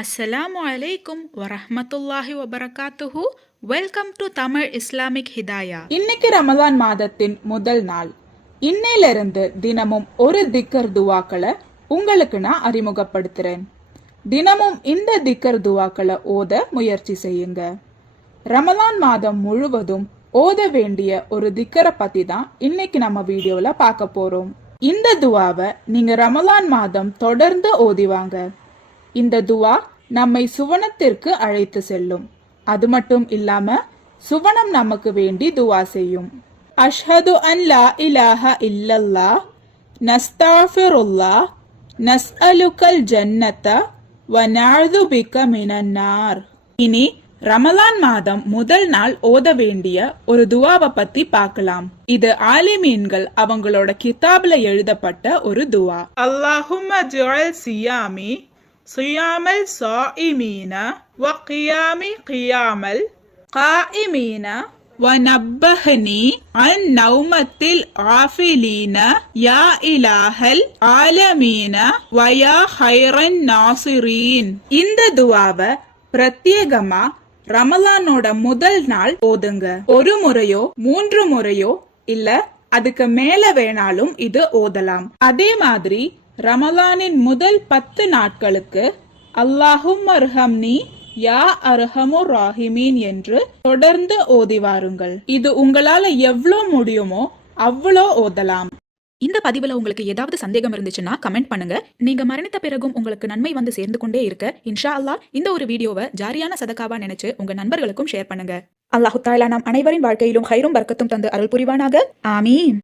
அஸ்ஸலாமு அலைக்கும் வரஹ்மத்துல்லாஹி வபரகாத்துஹு. Welcome to Tamil Islamic Hidaya. இன்னைக்கு ரமலான் மாதத்தின் முதல் நாள். இன்னையிலிருந்து தினமும் ஒரு திக்கர் துவாக்களை உங்களுக்கு நான் அறிமுகப்படுத்துறேன். தினமும் இந்த திக்கர் துவாக்களை ஓத முயற்சி செய்யுங்க. ரமலான் மாதம் முழுவதும் ஓத வேண்டிய ஒரு திக்கரை பத்தி தான் இன்னைக்கு நம்ம வீடியோல பார்க்க போறோம். இந்த துவாவை நீங்க ரமலான் மாதம் தொடர்ந்து ஓதிவாங்க. இந்த துவா நம்மை சுவனத்திற்கு அழைத்து செல்லும். அது மட்டும் இல்லாம சுவனம் நமக்கு வேண்டி துவா செய்யும். அஷ்ஹது அன் லா இலாஹ இல்லல்லாஹ் நஸ்தஃபிருல்லாஹ் நஸ்அலுகல் ஜன்னத வ நஅூது பிக மினன் நார். இனி ரமலான் மாதம் முதல் நாள் ஓத வேண்டிய ஒரு துவாவை பத்தி பார்க்கலாம். இது ஆலிமீன்கள் அவங்களோட கிதாப்ல எழுதப்பட்ட ஒரு துவா. அல்லாஹும்ம ஜஅல் சியாமி சியாமல் சாயிமீன வ கியாமி கியாமல் காயிமீன வ நப்பஹனி அன் நௌமத்தில் ஆஃபிலீன யா இலாஹல் ஆலமீன வ யா ஹைரன் நாசிரீன். இந்த துவாவை பிரத்யேகமா ரமலானோட முதல் நாள் ஓதுங்க. ஒரு முறையோ 3 முறையோ இல்ல அதுக்கு மேல வேணாலும் இது ஓதலாம். அதே மாதிரி ரமலானின் முதல் 10 நாட்களுக்கு அல்லாஹும் அர்ஹம்னி யா அர்ஹமுர் ராஹிமீன் என்று தொடர்ந்து ஓதி வாருங்கள். இது உங்களால எவ்வளோ முடியுமோ அவ்வளோ ஓதலாம். இந்த பதிவுல உங்களுக்கு ஏதாவது சந்தேகம் இருந்துச்சுன்னா கமெண்ட் பண்ணுங்க. நீங்க மரணித்த பிறகும் உங்களுக்கு நன்மை வந்து சேர்ந்து கொண்டே இருக்க இன்ஷா அல்லாஹ் இந்த ஒரு வீடியோவை ஜாரியான சதகாவா நினைச்சு உங்க நண்பர்களுக்கும் ஷேர் பண்ணுங்க. அல்லாஹு தஆலா நம் அனைவரின் வாழ்க்கையிலும் ஹைரும் பர்க்கத்தும் தந்து அருள் புரிவானாக. ஆமீன்.